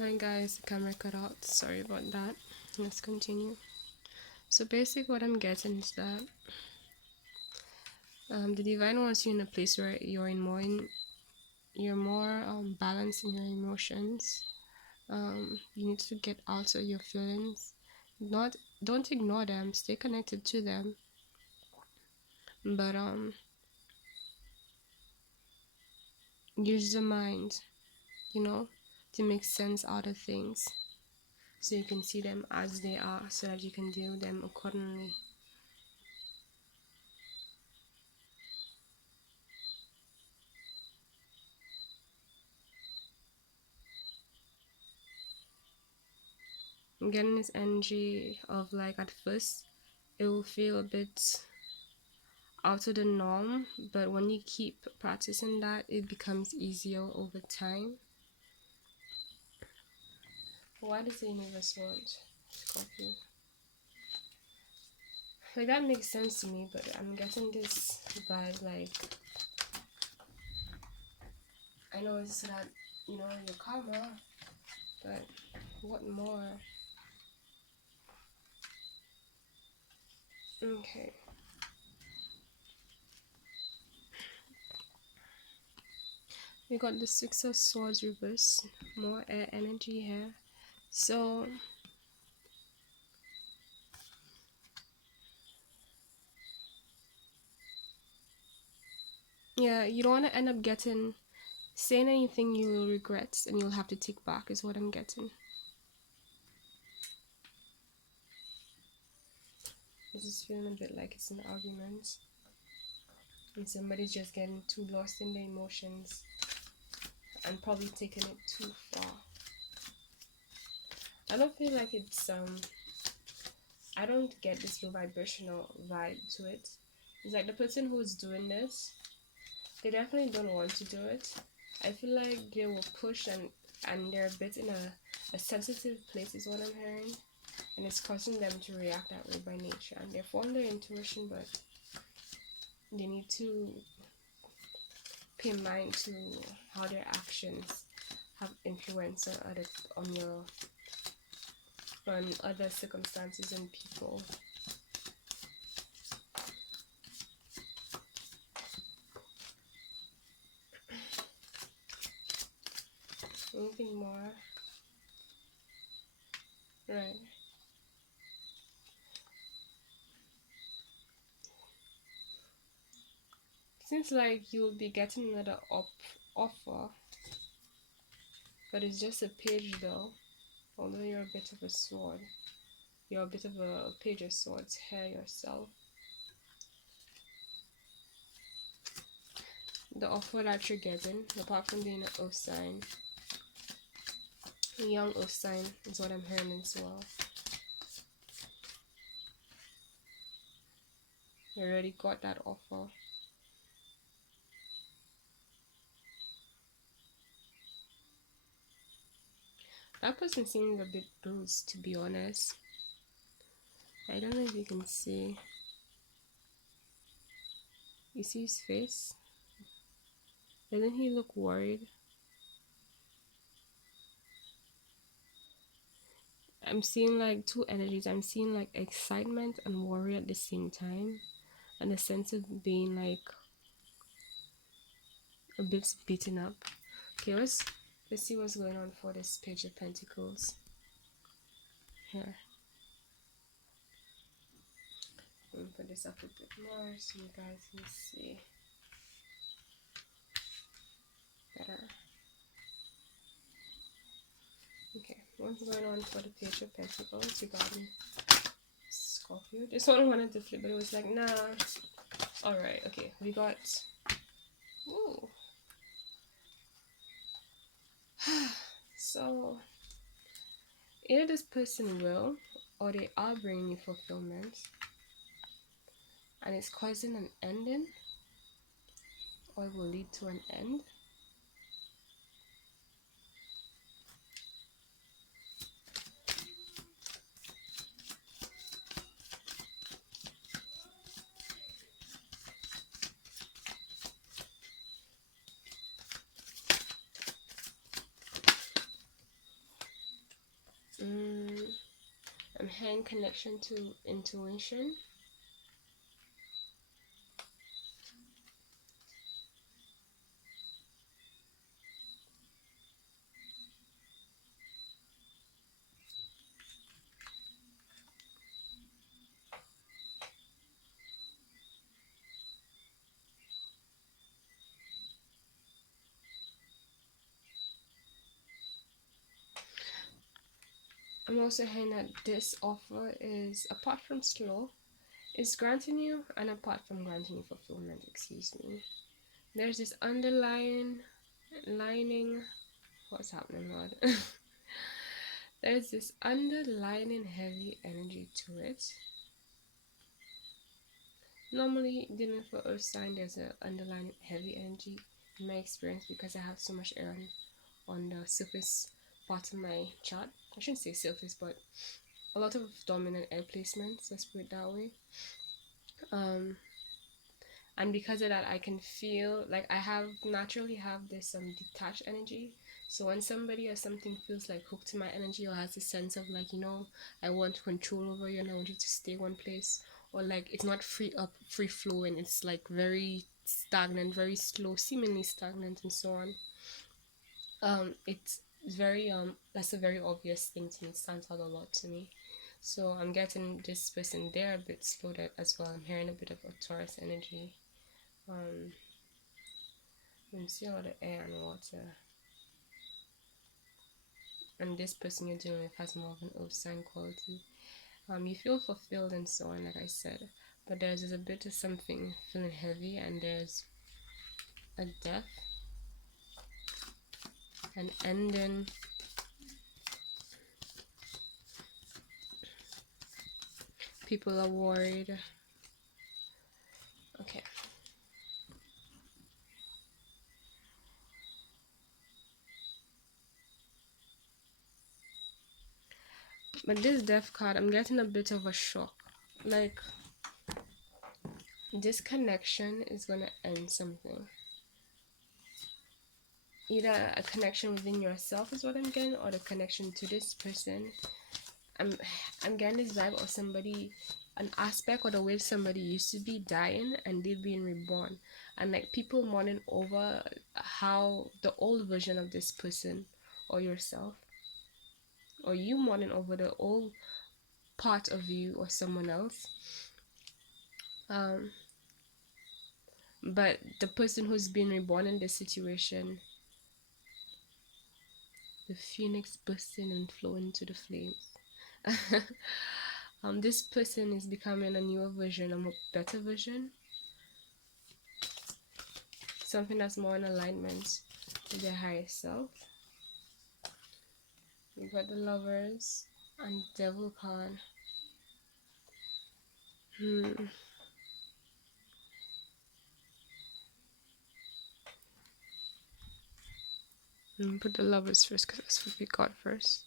Hi guys, the camera cut out. Sorry about that. Let's continue. So basically what I'm getting is that the divine wants you in a place where you're more balanced in your emotions. You need to get out of your feelings. Don't ignore them, stay connected to them. But use the mind, to make sense out of things. So you can see them as they are, so that you can deal with them accordingly. I'm getting this energy of like at first it will feel a bit out of the norm, but when you keep practicing that, it becomes easier over time. Why does the universe want Scorpio? Like that makes sense to me, but I'm getting this vibe like I know it's not your karma, but what more? Okay. We got the Six of Swords reverse, more air energy here. So yeah, you don't want to end up saying anything you will regret and you'll have to take back is what I'm getting. This is feeling a bit like it's an argument and somebody's just getting too lost in their emotions and probably taking it too far. I don't feel like it's I don't get this low vibrational vibe to it. It's like the person who's doing this, they definitely don't want to do it. I feel like they will push and they're a bit in a sensitive place is what I'm hearing, and it's causing them to react that way by nature, and they're following their intuition, but they need to pay mind to how their actions have influence on other circumstances and people. Anything more? Right. Seems like you'll be getting another offer, but it's just a page though. Although you're a bit of a sword, you're a bit of a page of swords here yourself. The offer that you're getting, apart from being an earth sign, a young earth sign is what I'm hearing as well. You already got that offer. That person seems a bit bruised, to be honest. I don't know if you can see. You see his face? Doesn't he look worried? I'm seeing like two energies. I'm seeing like excitement and worry at the same time, and a sense of being like a bit beaten up. Okay, let's see what's going on for this Page of Pentacles here. Let me put this up a bit more so you guys can see better. Okay, what's going on for the Page of Pentacles regarding Scorpio? This one wanted to flip, but it was like, nah. Alright, okay, we got... Ooh. So, either this person will, or they are bringing you fulfillment, and it's causing an ending, or it will lead to an end. I'm hearing connection to intuition. I'm also hearing that this offer is, apart from slow, is granting you, and apart from granting you fulfillment, excuse me, there's this underlying lining. What's happening, Lord? There's this underlying heavy energy to it. Normally, dealing for Earth sign, there's an underlying heavy energy in my experience because I have so much air on the surface part of my chart. I shouldn't say surface, but a lot of dominant air placements, let's put it that way. And because of that, I can feel like I naturally have this detached energy. So when somebody or something feels like hooked to my energy, or has a sense of like, I want control over you and I want you to stay one place, or like it's not free flowing, it's like very stagnant, very slow, seemingly stagnant, and so on. It's very that's a very obvious thing to me. It stands out a lot to me. So I'm getting this person there a bit slowed as well. I'm hearing a bit of a Taurus energy. You see a lot of air and water. And this person you're dealing with has more of an earth sign quality. You feel fulfilled and so on, like I said. But there's a bit of something feeling heavy, and there's a death, an ending. People are worried. Okay. But this death card, I'm getting a bit of a shock. Like, this connection is going to end something. Either a connection within yourself is what I'm getting, or the connection to this person. I'm getting this vibe of somebody, an aspect or the way somebody used to be dying and they're being reborn, and like people mourning over how the old version of this person or yourself, or you mourning over the old part of you or someone else. But the person who's been reborn in this situation, the phoenix bursting and flowing into the flames. This person is becoming a newer version, a better version, something that's more in alignment with their higher self. We got the Lovers and Devil card. Put the Lovers first because that's what we got first.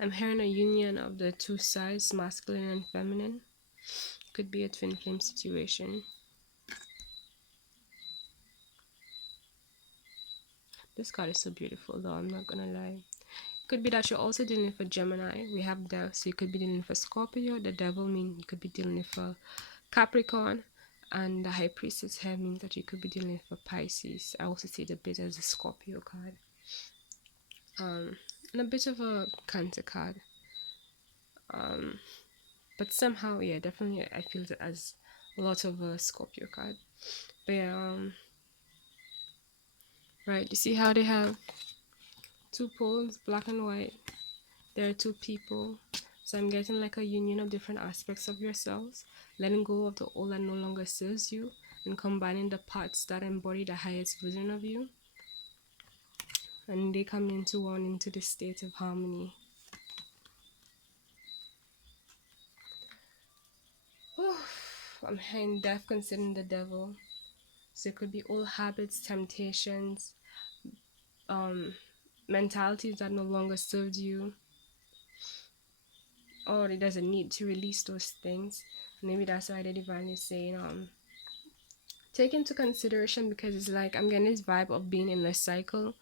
I'm hearing a union of the two sides, masculine and feminine. Could be a twin flame situation. This card is so beautiful though, I'm not gonna lie. Could be that you're also dealing with a Gemini. We have Death, so you could be dealing with a Scorpio. The Devil means you could be dealing with a Capricorn. And the High Priestess here means that you could be dealing with a Pisces. I also see the bit as a Scorpio card. And a bit of a Cancer card. But somehow, yeah, definitely I feel it as a lot of a Scorpio card. But yeah, right, you see how they have two poles, black and white. There are two people. So I'm getting like a union of different aspects of yourselves, letting go of the old that no longer serves you, and combining the parts that embody the highest version of you. And they come into one, into this state of harmony. I'm hearing death considering the devil. So it could be old habits, temptations, mentalities that no longer served you. or it doesn't need to release those things. Maybe that's why the divine is saying take into consideration, because it's like I'm getting this vibe of being in a cycle,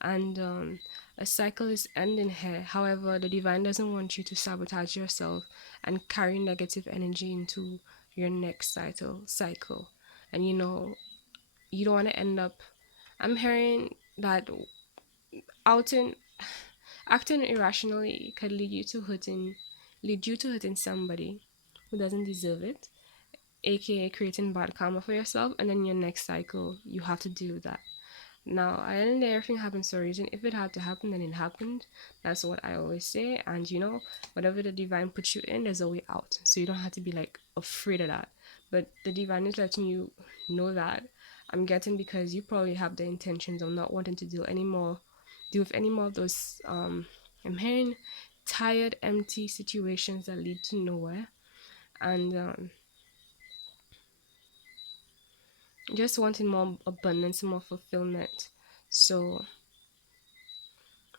and a cycle is ending here. However, the divine doesn't want you to sabotage yourself and carry negative energy into your next cycle. And you don't want to end up, I'm hearing that outing acting irrationally could lead you to hurting somebody who doesn't deserve it, aka creating bad karma for yourself, and then your next cycle you have to deal with that. Now, I don't think everything happens for a reason. If it had to happen, then it happened. That's what I always say. And whatever the divine puts you in, there's a way out. So you don't have to be like afraid of that. But the divine is letting you know that, I'm getting, because you probably have the intentions of not wanting to deal with any more of those I'm hearing tired, empty situations that lead to nowhere. And just wanting more abundance, more fulfillment. So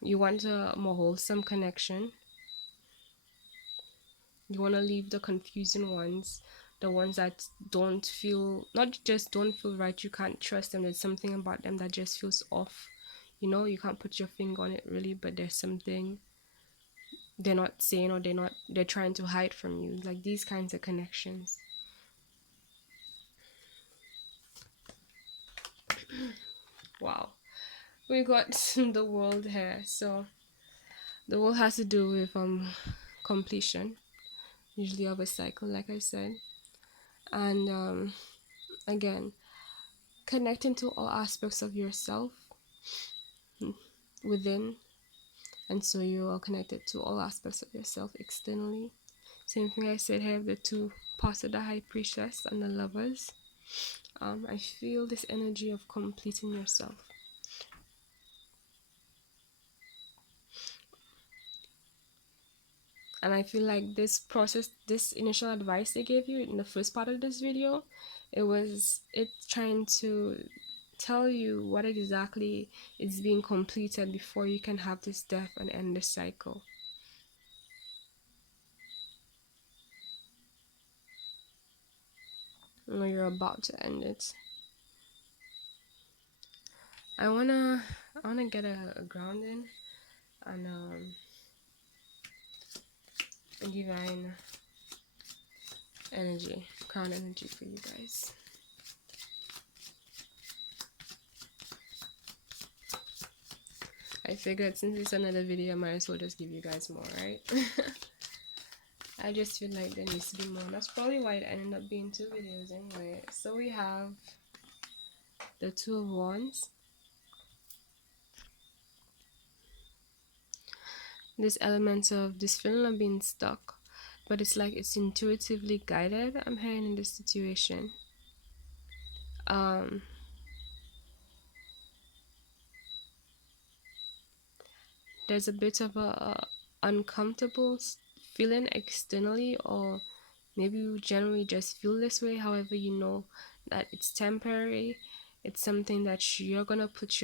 you want a more wholesome connection. You want to leave the confusing ones, the ones that not just don't feel right, you can't trust them. There's something about them that just feels off. You can't put your finger on it really, but there's something they're not saying, or they're trying to hide from you. Like these kinds of connections. Wow. We got the world here. So the world has to do with completion, usually of a cycle, like I said. And again, connecting to all aspects of yourself within, and so you are connected to all aspects of yourself externally. Same thing I said here, the two parts of the high priestess and the lovers. I feel this energy of completing yourself. And I feel like this process, this initial advice they gave you in the first part of this video, it's trying to tell you what exactly is being completed before you can have this death and end the cycle. Or you're about to end it. I wanna get a grounding and a divine energy, crown energy for you guys. I figured since it's another video, I might as well just give you guys more, right? I just feel like there needs to be more. That's probably why it ended up being 2 videos anyway. So we have the Two of Wands. This element of this feeling of being stuck, but it's like it's intuitively guided, I'm hearing, in this situation. There's a bit of a uncomfortable feeling externally, or maybe you generally just feel this way. However, you know that it's temporary. It's something that you're gonna put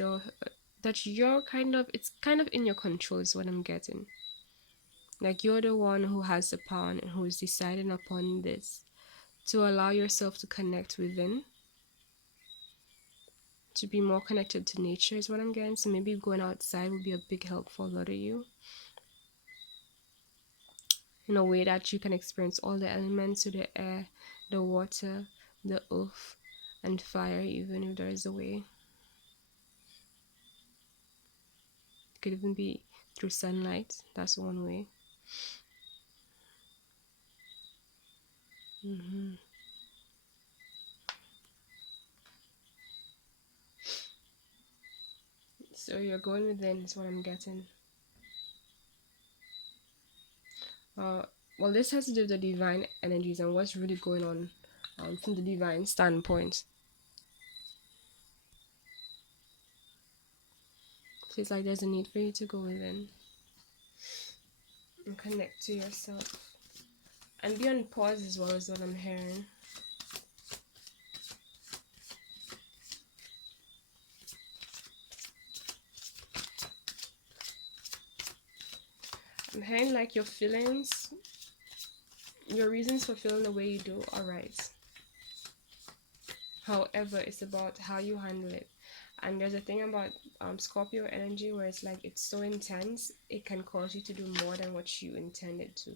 it's kind of in your control is what I'm getting. Like you're the one who has the power and who is deciding upon this, to allow yourself to connect within, to be more connected to nature is what I'm getting. So maybe going outside would be a big help for a lot of you, in a way that you can experience all the elements, so the air, the water, the earth, and fire, even if there is a way. It could even be through sunlight. That's one way. So you're going within is what I'm getting. Well, this has to do with the divine energies and what's really going on from the divine standpoint. So it's like there's a need for you to go within and connect to yourself. And be on pause as well, is what I'm hearing. I'm hearing like your feelings your reasons for feeling the way you do are right. However, it's about how you handle it. And there's a thing about Scorpio energy where it's like it's so intense, it can cause you to do more than what you intended to.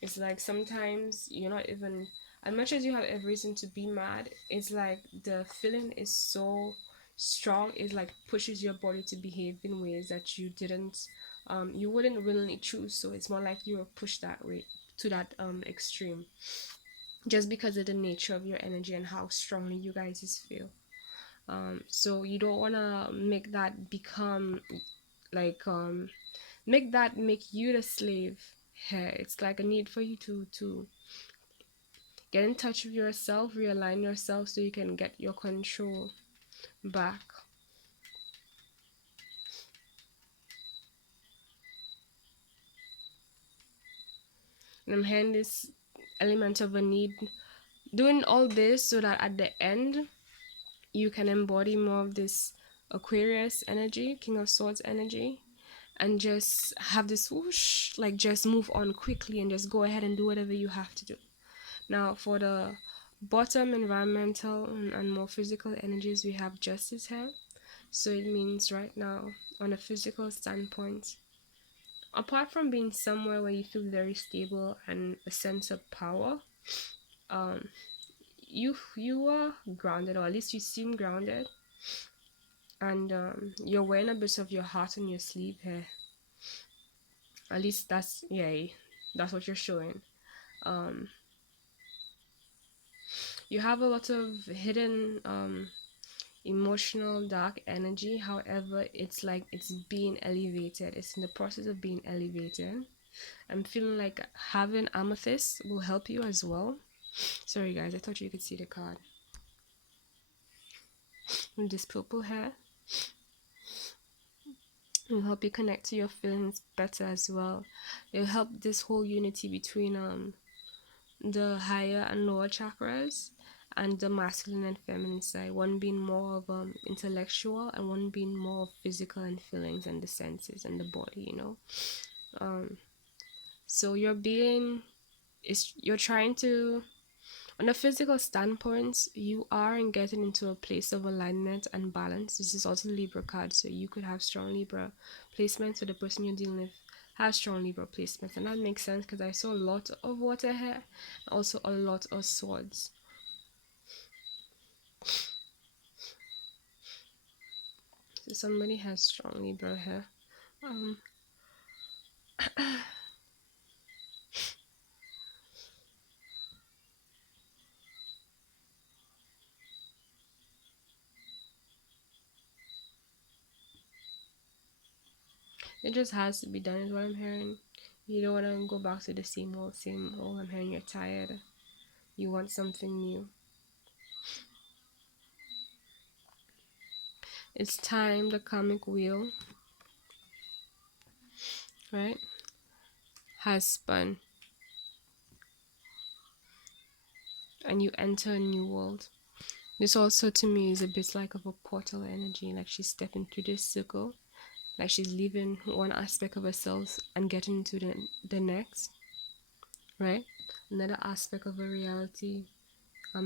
It's like sometimes you're not even, as much as you have every reason to be mad, it's like the feeling is so strong, it like pushes your body to behave in ways that you wouldn't willingly choose. So it's more like you were pushed that way to that extreme, just because of the nature of your energy and how strongly you guys feel. So you don't want to make that become like make that make you the slave here. It's like a need for you to get in touch with yourself, realign yourself so you can get your control back. And I'm hearing this element of a need, doing all this so that at the end you can embody more of this Aquarius energy, King of Swords energy, and just have this whoosh, like just move on quickly and just go ahead and do whatever you have to do. Now, for the bottom environmental and more physical energies, we have justice here. So it means right now, on a physical standpoint, apart from being somewhere where you feel very stable and a sense of power, um, you are grounded, or at least you seem grounded, and you're wearing a bit of your heart on your sleeve here. At least that's what you're showing. Um, you have a lot of hidden emotional dark energy. However, it's like it's being elevated. It's in the process of being elevated. I'm feeling like having amethyst will help you as well. Sorry guys, I thought you could see the card. With this purple hair, it will help you connect to your feelings better as well. It'll help this whole unity between the higher and lower chakras and the masculine and feminine side, one being more of intellectual and one being more of physical and feelings and the senses and the body, you know. So you're trying to, on a physical standpoint, you are getting into a place of alignment and balance. This is also the Libra card, so you could have strong Libra placements, so the person you're dealing with has strong Libra placements, and that makes sense because I saw a lot of water here, also a lot of swords. So somebody has strong Libra here. It just has to be done, is what I'm hearing. You don't want to go back to the same old, same old. I'm hearing you're tired. You want something new. It's time the karmic wheel, right, has spun, and you enter a new world. This also to me is a bit like of a portal energy, like she's stepping through this circle, like she's leaving one aspect of herself and getting into the next, right? Another aspect of a reality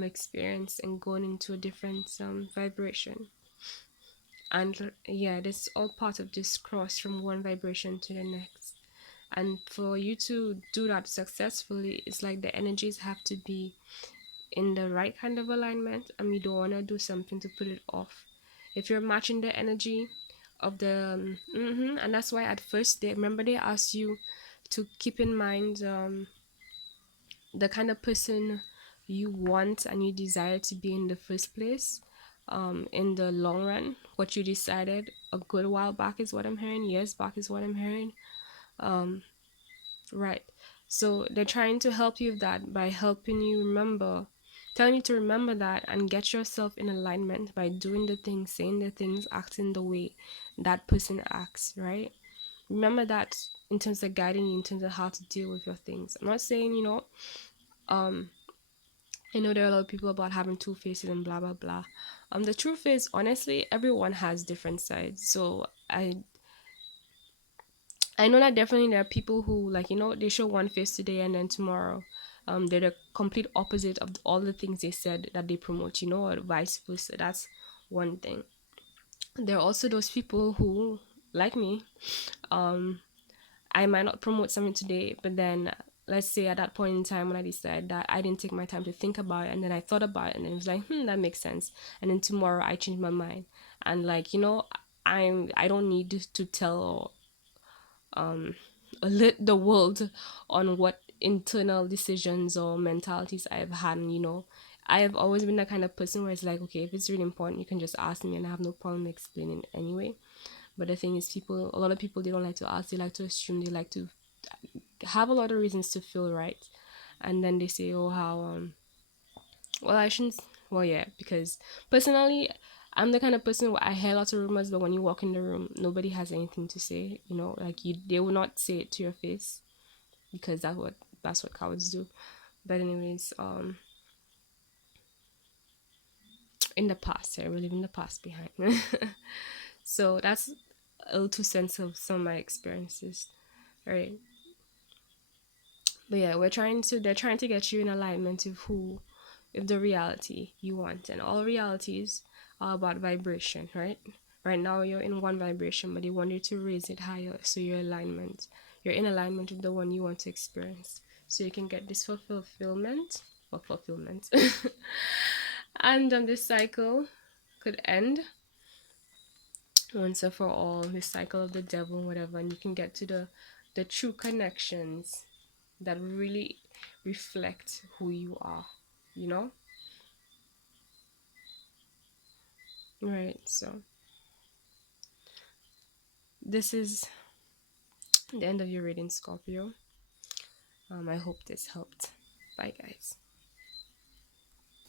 experience and going into a different vibration. And yeah, this all part of this cross from one vibration to the next. And for you to do that successfully, it's like the energies have to be in the right kind of alignment, and you don't want to do something to put it off. If you're matching the energy of the and that's why at first they asked you to keep in mind the kind of person you want and you desire to be in the first place, in the long run, what you decided a good while back is what I'm hearing, years back is what I'm hearing. Right. So they're trying to help you with that by helping you remember, telling you to remember that and get yourself in alignment by doing the things, saying the things, acting the way that person acts, right? Remember that in terms of guiding you in terms of how to deal with your things. I'm not saying, I know there are a lot of people about having two faces and blah blah blah. The truth is, honestly, everyone has different sides. So I know that definitely there are people who, like, they show one face today and then tomorrow, they're the complete opposite of all the things they said that they promote, or vice versa. That's one thing. There are also those people who, like me, um, I might not promote something today, but then let's say at that point in time when I decided that I didn't take my time to think about it, and then I thought about it, and it was like, that makes sense. And then tomorrow I changed my mind, and like, I don't need to tell um alert the world on what internal decisions or mentalities I've had. And, I have always been that kind of person where it's like, okay, if it's really important, you can just ask me, and I have no problem explaining it anyway. But the thing is, a lot of people, they don't like to ask. They like to assume. They like to have a lot of reasons to feel right, and then they say, oh, how well, I shouldn't. Well, yeah, because personally, I'm the kind of person where I hear lots of rumors, but when you walk in the room, nobody has anything to say. Like, they will not say it to your face, because that's what cowards do. But anyways, in the past, we're leaving the past behind. So that's a little sense of some of my experiences. All right. But yeah, they're trying to get you in alignment with the reality you want. And all realities are about vibration, right? Right now you're in one vibration, but they want you to raise it higher, so you're in alignment with the one you want to experience. So you can get this fulfillment. And this cycle could end once and for all, this cycle of the devil, whatever, and you can get to the true connections that really reflect who you are, you know? Right, so this is the end of your reading, Scorpio. I hope this helped. Bye, guys.